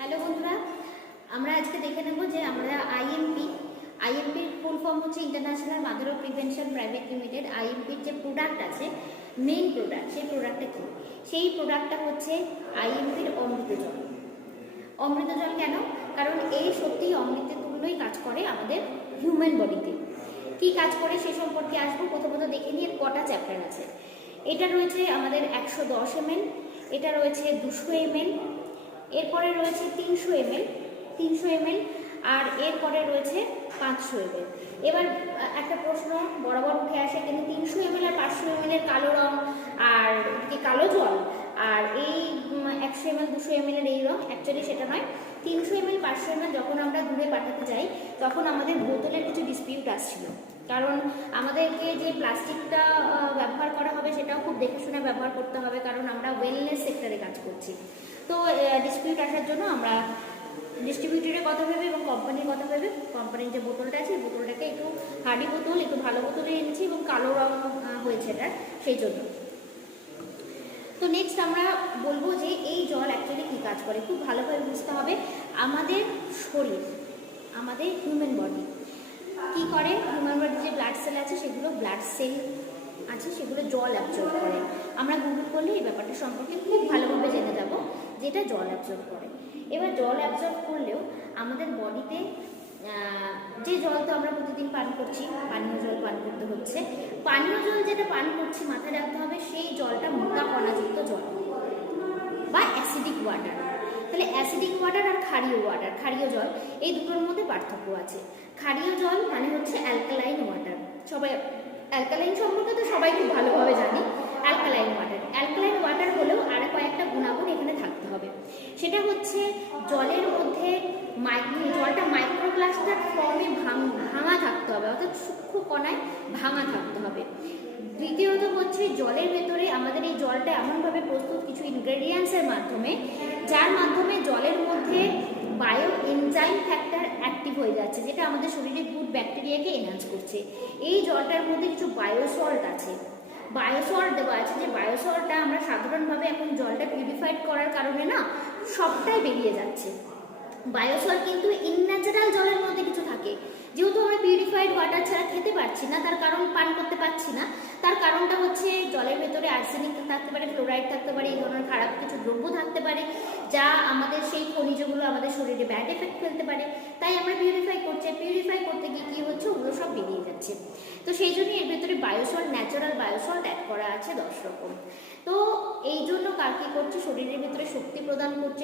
Hello বন্ধুরা, আমরা আজকে দেখে নেব যে আমরা আইএমপির ফুল ফর্ম হচ্ছে international mother of prevention private limited. আইএমপির যে প্রোডাক্ট আছে, মেইন প্রোডাক্ট, সেই প্রোডাক্টটা কী? সেই প্রোডাক্টটা হচ্ছে আইএমপির অমৃত জল। অমৃত জল কেন? কারণ এই সত্যিই অমৃতের তুল্যই কাজ করে আমাদের হিউম্যান বডিতে। কী কাজ করে সে সম্পর্কে আসবো। প্রথমত দেখে নিয়ে কটা চ্যাপ্টার আছে। এটা রয়েছে আমাদের 110 ml, এটা রয়েছে 200 ml, এরপরে রয়েছে 300 ml, আর এরপরে রয়েছে 500 ml। এবার একটা প্রশ্ন বরাবর উঠে আসে, কিন্তু 300 ml আর 500 ml এর কালো রং আর কি কালো জল, আর এই 100 ml 200 ml এর এই রং, অ্যাকচুয়ালি সেটা নয়। 300 ml 500 ml যখন আমরা দূরে পাঠাতে যাই, তখন আমাদের বোতলের কিছু ডিসপিউট আসছিল। কারণ আমাদেরকে যে প্লাস্টিকটা ব্যবহার করা হবে সেটাও খুব দেখে শুনে ব্যবহার করতে হবে, কারণ আমরা ওয়েলনেস সেক্টরে কাজ করছি। তো ডিসপিউট আসার জন্য আমরা ডিস্ট্রিবিউটরের কথা ভেবে এবং কোম্পানির কথা ভেবে কোম্পানির যে বোতলটা আছে এই বোতলটাকে একটু হার্ডি বোতল, একটু ভালো বোতলে এনেছি এবং কালো রং হয়েছে এটা, সেই জন্য। তো নেক্সট আমরা বলবো যে এই জল অ্যাকচুয়ালি কী কাজ করে, খুব ভালোভাবে বুঝতে হবে। আমাদের শরীর, আমাদের হিউম্যান বডি কী করে, হিউম্যান বডির যে ব্লাড সেল আছে সেগুলো ব্লাড সেল আছে, সেগুলো জল অ্যাবজর্ব করে। আমরা গুগল করলে এই ব্যাপারটা সম্পর্কে খুব ভালোভাবে জেনে যাব, যেটা জল অ্যাবজর্ব করে। এবার জল অ্যাবজর্ব করলেও আমাদের বডিতে যে জল তো আমরা প্রতিদিন পান করছি, পানীয় জল পান করতে হচ্ছে। পানীয় জল যেটা পান করছি, মাথায় রাখতে হবে সেই জলটা মোটা কণাযুক্ত জল বা অ্যাসিডিক ওয়াটার। তাহলে অ্যাসিডিক ওয়াটার আর ক্ষারীয় জল, এই দুটোর মধ্যে পার্থক্য আছে। ক্ষারীয় জল মানে হচ্ছে অ্যালকালাইন ওয়াটার। সবাই অ্যালকালাইন সম্পর্কে তো সবাই খুব ভালোভাবে জানি। অ্যালকালাইন ওয়াটার হলেও আর কয়েকটা গুণাগুণ এখানে থাকতে হবে। সেটা হচ্ছে জলের মধ্যে জলটা মাইক্রোপ্লাস্টার ফর্মে ভাঙা থাকতে হবে, অর্থাৎ সূক্ষ্ম কণায় ভাঙা থাকতে হবে। দ্বিতীয়ত হচ্ছে জলের ভেতরে আমাদের এই জলটা এমনভাবে প্রস্তুত কিছু ইনগ্রেডিয়েন্টসের মাধ্যমে, যার মাধ্যমে জলের মধ্যে বায়ো এনজাইম ফ্যাক্টর অ্যাক্টিভ হয়ে যাচ্ছে, যেটা আমাদের শরীরে গুড ব্যাকটেরিয়াকে এনহান্স করছে। এই জলটার মধ্যে কিছু বায়োসল্ট আছে, বায়োসল্ট দেওয়া আছে। যে বায়োসল্টটা আমরা সাধারণভাবে এখন জলটা পিউরিফাইড করার কারণে না সবটাই বেরিয়ে যাচ্ছে। বায়োসল্ট কিন্তু ইনন্যাচারাল জলের মধ্যে কিছু থাকে। যেহেতু আমরা পিউরিফাইড ওয়াটার ছাড়া খেতে পারছি না, তার কারণ পান করতে পারছি না, তার কারণটা হচ্ছে জলের ভেতরে আর্সেনিক থাকতে পারে, ফ্লোরাইড থাকতে পারে, এই ধরনের খারাপ কিছু দ্রব্য থাকতে পারে, যা আমাদের সেই খনিজগুলো আমাদের শরীরে ব্যাড এফেক্ট ফেলতে পারে। তাই আমরা পিউরিফাই করতে গিয়ে কী হচ্ছে, ওগুলো সব বেরিয়ে যাচ্ছে। তো সেই জন্য এর ভেতরে বায়োসল্ট, ন্যাচারাল বায়োসল্ট অ্যাড করা আছে 10 রকম। তো এই জন্য কার কী করছে, শরীরের ভেতরে শক্তি প্রদান করছে।